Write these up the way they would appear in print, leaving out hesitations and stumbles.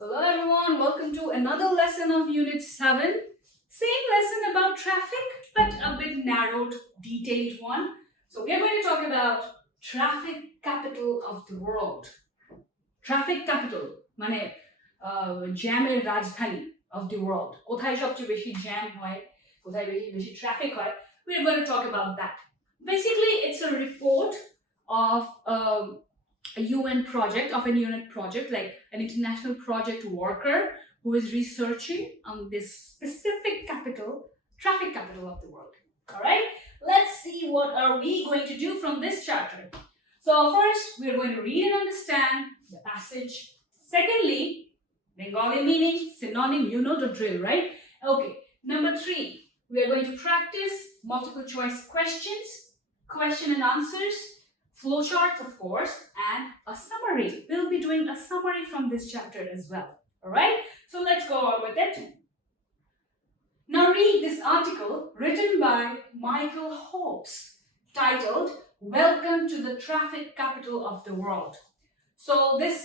Hello everyone, welcome to another lesson of Unit 7. Same lesson about traffic, but a bit narrowed, detailed one. So we are going to talk about traffic capital of the world. Traffic capital, মানে জ্যামের রাজধানী of the world. কোথায় সবচেয়ে বেশি jam হয়, কোথায় বেশি traffic হয়. We are going to talk about that. Basically, it's a report of a UN project, like an international project worker who is researching on this specific traffic capital of the world. All right, let's see what are we going to do from this chapter. So first, we are going to read and understand the passage. Secondly, Bengali meaning, synonym, you know the drill, right? Okay, number 3, we are going to practice multiple choice questions, question and answers, flowcharts, of course, and a summary. We'll be doing a summary from this chapter as well. All right, so let's go on with it. Now read this article written by Michael Hobbs titled Welcome to the Traffic Capital of the World. So this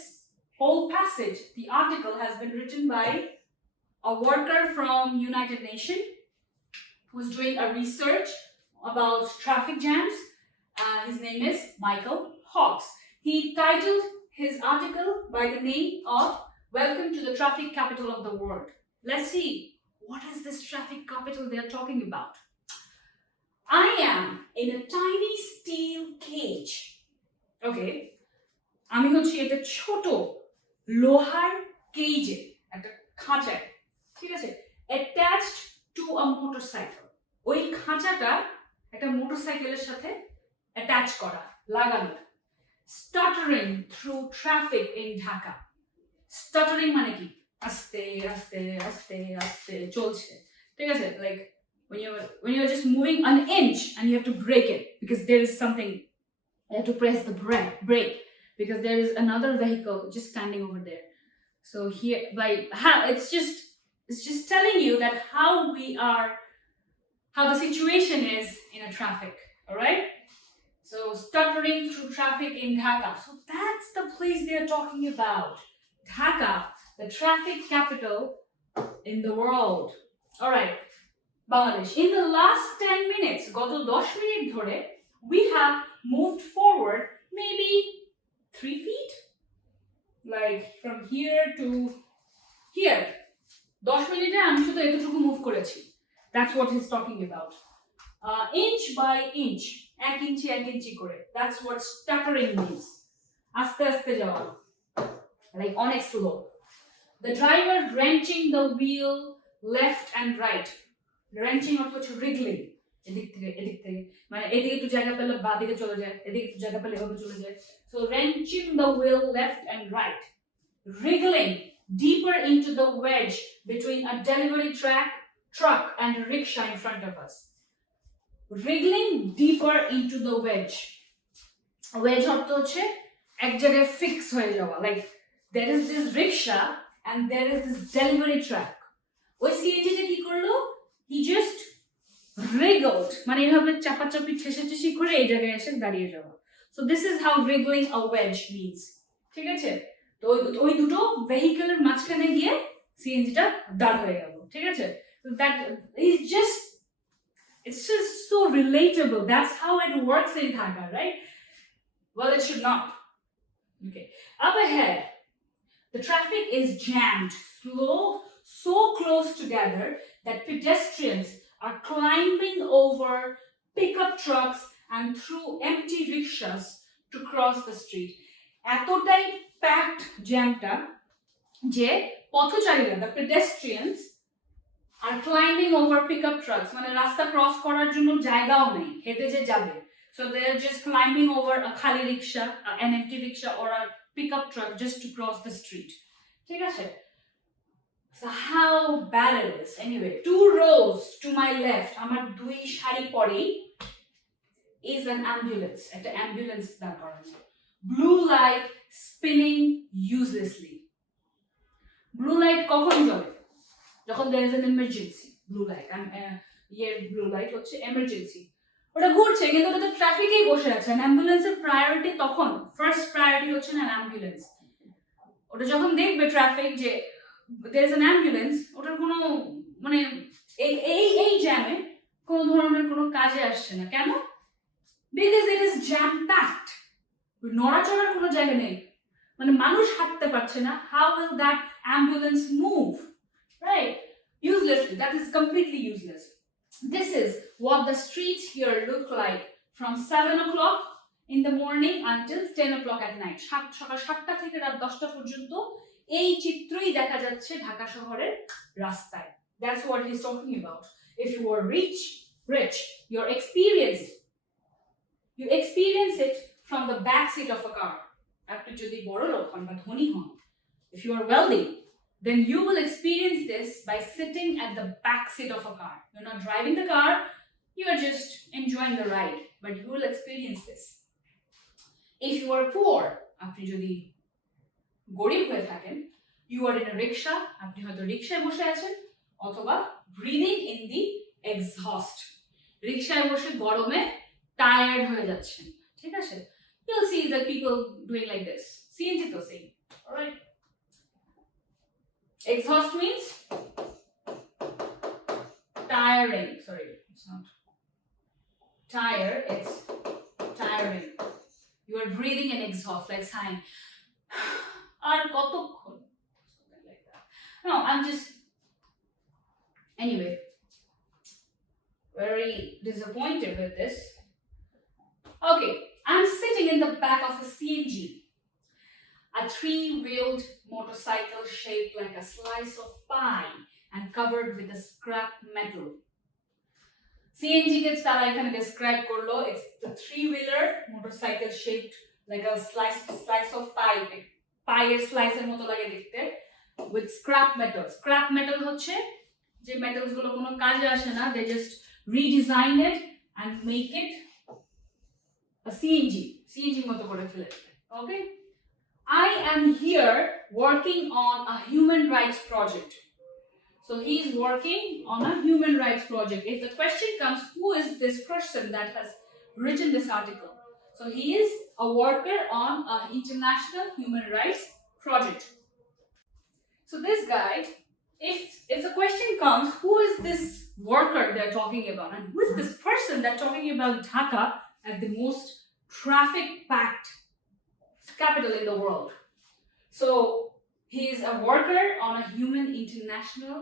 whole passage, the article has been written by a worker from United Nations who's doing a research about traffic jams. His name is Michael Hobbs. He titled his article by the name of Welcome to the Traffic Capital of the World. Let's see, what is this traffic capital they are talking about? I am in a tiny steel cage. Okay, আমি হচ্ছি একটা ছোট লোহার কেজে, একটা খাঁচায়, ঠিক আছে, attached to a motorcycle. ওই খাঁচাটা একটা মোটরসাইকেলের সাথে অ্যাটাচ করা, লাগানো। Stuttering through traffic in Dhaka. Stuttering মানে কি? আস্তে আস্তে আস্তে আস্তে চলছে, ঠিক আছে, like when you're just moving an inch and you have to break it because there is something, you have to press the brake because there is another vehicle just standing over there. So here, like, it's just telling you that how the situation is in a traffic. All right. So stuttering through traffic in Dhaka. So that's the place they are talking about. Dhaka, the traffic capital in the world. All right. Bangladesh. In the last 10 minutes, গত 10 minute ধরে, we have moved forward maybe 3 feet. Like from here to here. 10 মিনিটে আমি শুধু এতটুকু move করেছি. That's what he's talking about. Inch by inch. এক ইঞ্চি করে. That's what stuttering means. আস্তে আস্তে যাওয়া. Like অনেক slow. The driver wrenching the wheel left and right. Wrenching অর্থ হচ্ছে wriggling. এদিক থেকে মানে এদিকে একটু জায়গা পেলে বাঁ দিকে চলে যায়, এদিকে একটু জায়গা পেলে এভাবে চলে যায়. So wrenching the wheel left and right. Wriggling deeper into the wedge between a delivery truck and a rickshaw in front of us. Wriggling deeper into the wedge. Wedge অর্থ হচ্ছে এক জায়গায় ফিক্স হয়ে যাওয়া. Like there is this rickshaw and there is this delivery truck. ওই সিএনজিটা কি করলো? He just wriggled, মানে এভাবে চাপাচাপি ঠেসাঠেসি করে এই জায়গায় এসে দাঁড়িয়ে যাওয়া. So this is how wriggling a wedge means. ঠিক আছে, তো ওই দুটো ভেহিকলের মাঝখানে গিয়ে সিএনজিটা দাঁড় হয়ে গেল, ঠিক আছে. That is just, it's just so relatable. That's how it works in Dhaka, right? Well, it should not. Okay, up ahead, the traffic is jammed, so close together that pedestrians are climbing over pickup trucks and through empty rickshaws to cross the street. এতটাই packed জ্যামটা যে পথচারীরা, the pedestrians, are climbing over pickup trucks. মানে রাস্তা cross করার জন্য জায়গাও নেই, হেঁটে যে যাবে. So they are just climbing over a খালি rickshaw, an empty rickshaw or a pickup truck just to cross the street. ঠিক আছে? So how bad it is. Anyway, 2 rows to my left, আমার 2 সারি পরেই is an ambulance. একটা ambulance দাঁড় করানো. Blue light spinning uselessly. Blue light কখন জ্বলে? যখন there is an emergency. Blue light. Blue light হচ্ছে emergency. ওটা ঘুরছে কিন্তু ওটা তো ট্রাফিকেই বসে আছে. অ্যাম্বুলেন্সের প্রায়োরিটি তখন, ফার্স্ট প্রায়োরিটি হচ্ছে না অ্যাম্বুলেন্স. ওটা যখন দেখবে ট্রাফিক যে there is an ambulance, ওটার কোনো মানে এই এই এই জ্যামে কোনো ধরনের কোনো কাজে আসছে না। কেন? because it is jam packed, নড়াচড়ার কোনো জায়গা নেই, মানে মানুষ হাঁটতে পারছে না। how will that ambulance move, right? Uselessly, that is completely useless. This is what the streets here look like from 7 o'clock in the morning until 10 o'clock at night. সকাল 7টা থেকে রাত 10টা পর্যন্ত এই চিত্রই দেখা যাচ্ছে ঢাকা শহরের রাস্তায়। That's what he's talking about. If you are rich, you experience it from the back seat of a car. আপনি যদি বড় লোক হন বা ধনী হন, if you are wealthy, then you will experience this by sitting at the back seat of a car. You're not driving the car, you are just enjoying the ride, but you will experience this. If you are poor, আপনি যদি গরিব হয়ে থাকেন, you are in a rickshaw, আপনি হয়তো রিকশায় বসে আছেন, অথবা breathing in the exhaust. রিকশায় বসে গরমে টায়ার্ড হয়ে যাচ্ছেন, ঠিক আছে? You'll see the people doing like this. CNG to same, all right? Exhaust means tiring. Sorry, it's not tire, it's tiring. You are breathing in exhaust, like sighing. Ar kotokhon, something like that. No, I'm just, anyway, very disappointed with this. Okay, I'm sitting in the back of a CNG, a 3-wheeled motorcycle shaped like a slice of pie and covered with a scrap metal. CNG ke tara ekhane describe korlo, it's the 3-wheeler motorcycle shaped like a slice of pie, pie slice er moto lage dekhte, with scrap metal. Scrap metal hocche je metals gulo kono kaje ashe na, they just redesign it and make it a CNG moto kore fele. Okay, I am here working on a human rights project. So he is working on a human rights project. If the question comes, who is this person that has written this article? So he is a worker on an international human rights project. So this guy, if the question comes, who is this worker they're talking about, and who is this person they're talking about Dhaka as the most traffic-packed capital in the world? So he is a worker on a international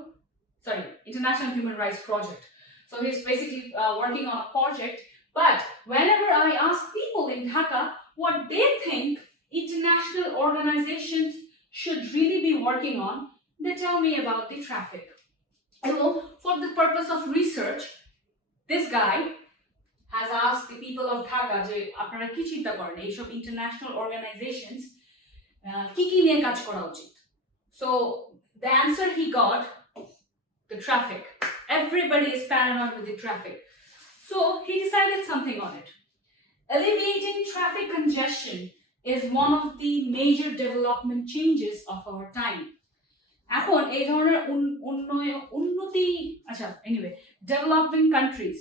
human rights project. So he's basically working on a project. But whenever I ask people in Dhaka what they think international organizations should really be working on, they tell me about the traffic. And for the purpose of research, this guy has asked the people of Dhaka, je apnara ki chinta koren ei sob international organizations ki niye kaj kora uchit. So the answer he got, the traffic. Everybody is paranoid with the traffic. So he decided something on it. Alleviating traffic congestion is one of the major development changes of our time. এখন এই ধরনের উন্নতি, আচ্ছা anyway, developing countries,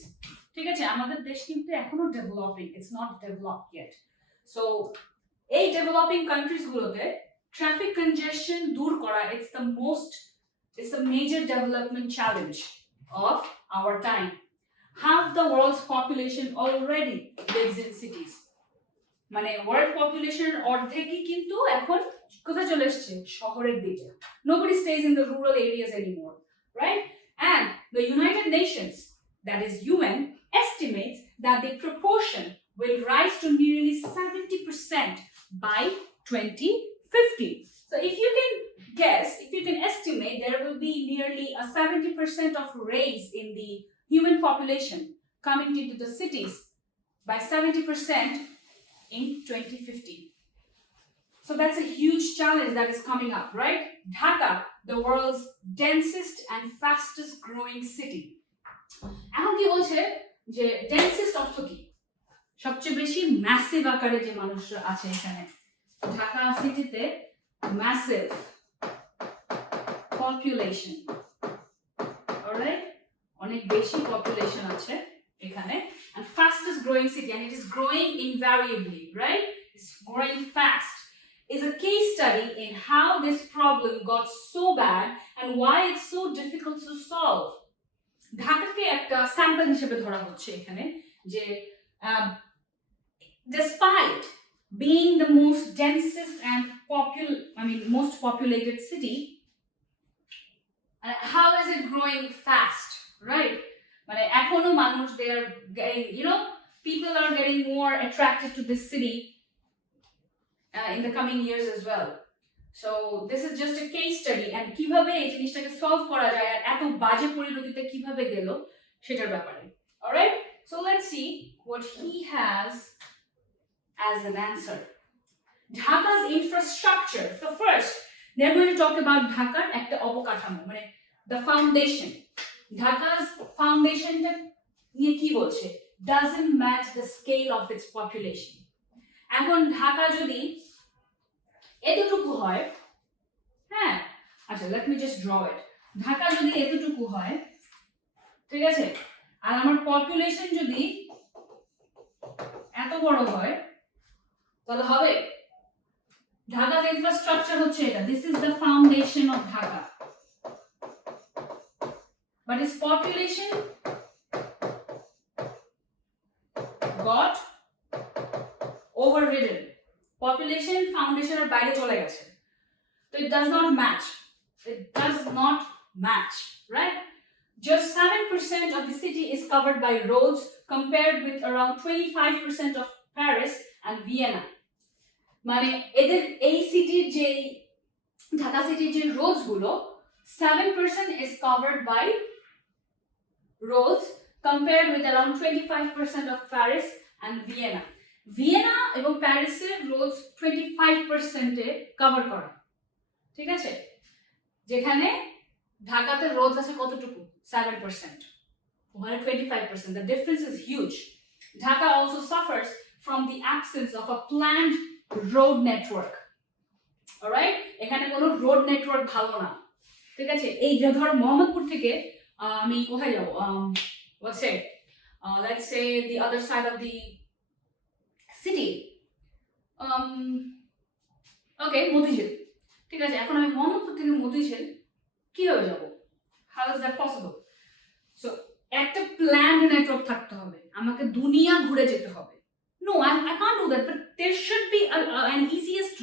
ঠিক আছে, আমাদের দেশ কিন্তু এখনো developing, it's not developed yet. So এই ডেভেলপিং কান্ট্রিজ গুলোতে ট্রাফিক কনজেশন দূর করা, it's a major development challenge of our time. Half the world's population already lives in cities. মানে ওয়ার্ল্ড পপুলেশনের অর্ধেকই কিন্তু এখন কোথায় চলে এসেছে? শহরের দিকে। Nobody stays in the rural areas anymore, right? And the United Nations, that is UN, estimates that the proportion will rise to nearly 70% by 2050. So if you can guess, if you can estimate, there will be nearly a 70% of raise in the human population coming into the cities by 70% in 2050. So that's a huge challenge that is coming up, right? Dhaka, the world's densest and fastest growing city. এখন কি বলছে যে ডেন্সেস্ট অর্থ কি? সবচেয়ে বেশি massive আকারে যে মানুষরা আছে এখানে ঢাকা সিটিতে, ম্যাসিভ পপুলেশন, অলরাইট, অনেক বেশি পপুলেশন আছে এখানে, and fastest growing city, and it is growing invariably, right? It's growing fast. Is is a case study in how this problem got so bad and why it's so difficult to solve. ঢাকাকে একটা sample হিসেবে ধরা হচ্ছে এখানে যে despite being the most densest and most populated city, how is it growing fast, right? মানে এখনো মানুষ they are getting, people are getting more attracted to this city in the coming years as well. So this is just a case study and কিভাবে এই জিনিসটাকে solve করা যায় আর এত বাজে পরিণতিতে কিভাবে গেল সেটার ব্যাপারে. Alright, so let's see what he has as an answer. Dhaka's infrastructure. So first, they're going to talk about Dhaka's একটা অবকাঠামো, মানে the foundation. Dhaka's foundation টা নিয়ে কি বলছে? Doesn't match the scale of its population. এখন ঢাকা যদি এতটুকু হয়, হ্যাঁ, আচ্ছা, let me just draw it. Dhaka যদি এতটুকু হয়, ঠিক আছে, আর আমার পপুলেশন যদি এত বড় হয় তাহলে হবে? ঢাকার ইনফ্রাস্ট্রাকচার হচ্ছে এটা. This is the foundation of Dhaka. But its population got overridden. Population foundation এর বাইরে চলে গেছে. So it does not match. It does not match, right? Just 7% of the city is covered by roads compared with around 25% of Paris and Vienna. মানে এদের এই সিটির যে ঢাকা সিটির যে রোডস গুলো 7% is covered by roads compared with around 25% of Paris and Vienna. Vienna এবং প্যারিসের রোডস 25% এ কভার করা, ঠিক আছে, যেখানে ঢাকাতে রোডস আছে কতটুকু? 7%, ওখানে 25%. The difference is huge. Dhaka also suffers from the absence of a planned road network. Alright, এখানে কোনো রোড নেটওয়ার্ক ভালো না, ঠিক আছে. এই যে ধর মোহাম্মদপুর থেকে আমি কোথায় যাব, let's say the other side of the city, okay, Motijheel, ঠিক আছে. এখন আমি মোহাম্মদপুর থেকে মতিঝিল কিভাবে যাব? How is that possible? So একটা planned network থাকতে হবে, আমাকে দুনিয়া ঘুরে যেতে হবে. No, I can't do that, but there should be an easiest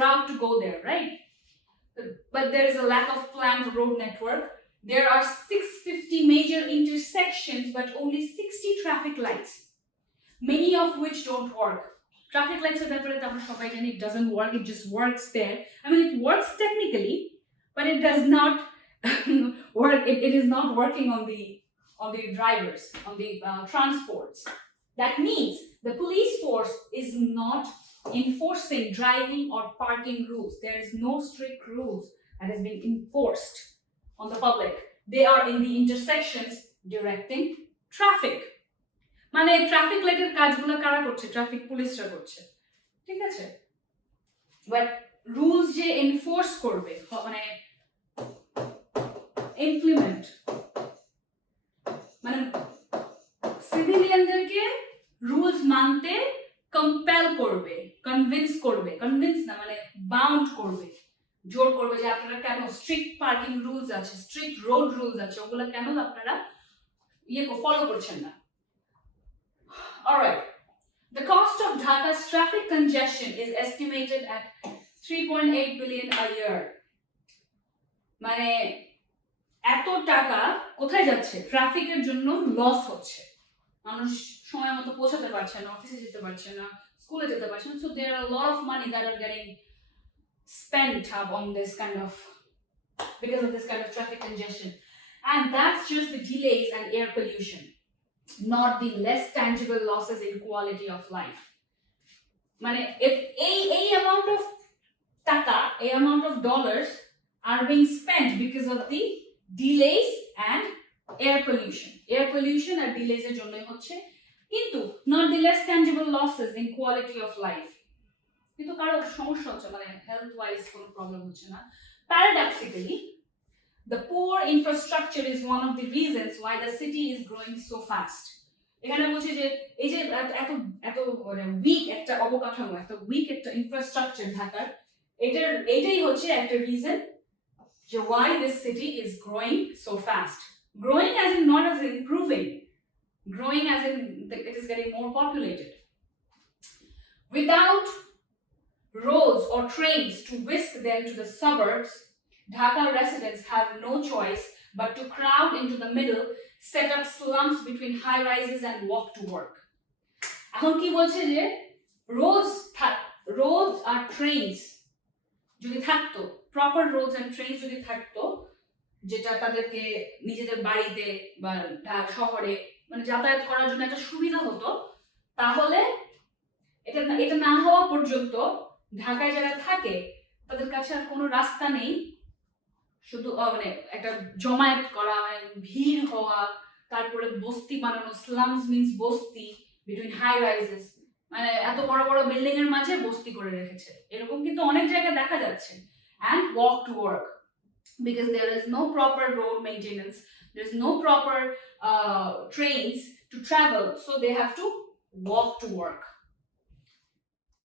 route to go there, right? But there is a lack of planned road network. There are 650 major intersections, but only 60 traffic lights, many of which don't work. Traffic lights are there, it doesn't work, it just works there. I mean, it works technically, but it does not work. It is not working on the drivers, on the transports. That means the police force is not enforcing driving or parking rules. There is no strict rules that has been enforced on the public. They are in the intersections directing traffic. মানে traffic লাইটের কাজগুলো কারা করছে? Traffic পুলিশরা করছে, ঠিক আছে. But rules যে এনফোর্স করবে, মানে ইমপ্লিমেন্ট, মানে সিভিলিয়ানদেরকে রুলস মানতে কম্পেল করবে, কনভিন্স না, মানে বাউন্ড করবে, জোর করবে যে আপনারা কেন স্ট্রিক্ট পার্কিং রুলস আছে, স্ট্রিক্ট রোড রুলস আছে, ওগুলো কেন আপনারা ফলো করছেন না. Alright, the cost of Dhaka's traffic congestion is estimated at 3.8 billion a year. মানে এত টাকা কোথায় যাচ্ছে? ট্রাফিকের জন্য লস হচ্ছে, মানুষ সময় মতো পৌঁছাতে পারছে না, অফিসে যেতে পারছে না, স্কুলে যেতে পারছে না. So there are a lot of money that are getting spent on this kind of, because of this kind of traffic congestion. And that's just the delays and air pollution, not the less tangible losses in quality of life. মানে a amount of taka, a amount of dollars are being spent because of the delays and air pollution R delays এর জন্যই হচ্ছে, কিন্তু not the less tangible losses in quality of life. কিন্তু কারো সমস্যা হচ্ছে, মানে health wise কোনো প্রবলেম হচ্ছে না. Paradoxically, the poor infrastructure is one of the reasons why the city is growing so fast. এখানে বলছি যে এই যে এত এত মানে উইক একটা অবকাঠামো, এত উইক একটা ইনফ্রাস্ট্রাকচার ঢাকার, এটাই হচ্ছে একটা রিজন যে why this city is growing so fast. Growing as in not as in improving, growing as in it is getting more populated. Without roads or trains to whisk them to the suburbs, Dhaka residents have no choice but to crowd into the middle, set up slums between high rises and walk to work. এখন কি বলছে যে roads আর trains যদি থাকতো, proper Rhodes and trains যদি থাকতো, যেটা তাদেরকে নিজেদের বাড়িতে বা শহরে মানে যাতায়াত করার জন্য একটা সুবিধা হতো, তাহলে এটা না হওয়া পর্যন্ত ঢাকায় যারা থাকে তাদের কাছে আর কোনো রাস্তা নেই, শুধু মানে একটা জমায়েত করা, মানে ভিড় হওয়া, তারপরে বস্তি বানানো, স্লামস মিন্স বস্তি বিটুইন হাই রাইজেস, মানে এত বড় বড় বিল্ডিং এর মাঝে বস্তি করে রেখেছে, এরকম কিন্তু অনেক জায়গায় দেখা যাচ্ছে। And walk to work because there is no proper road maintenance, there is no proper trains to travel, so they have to walk to work.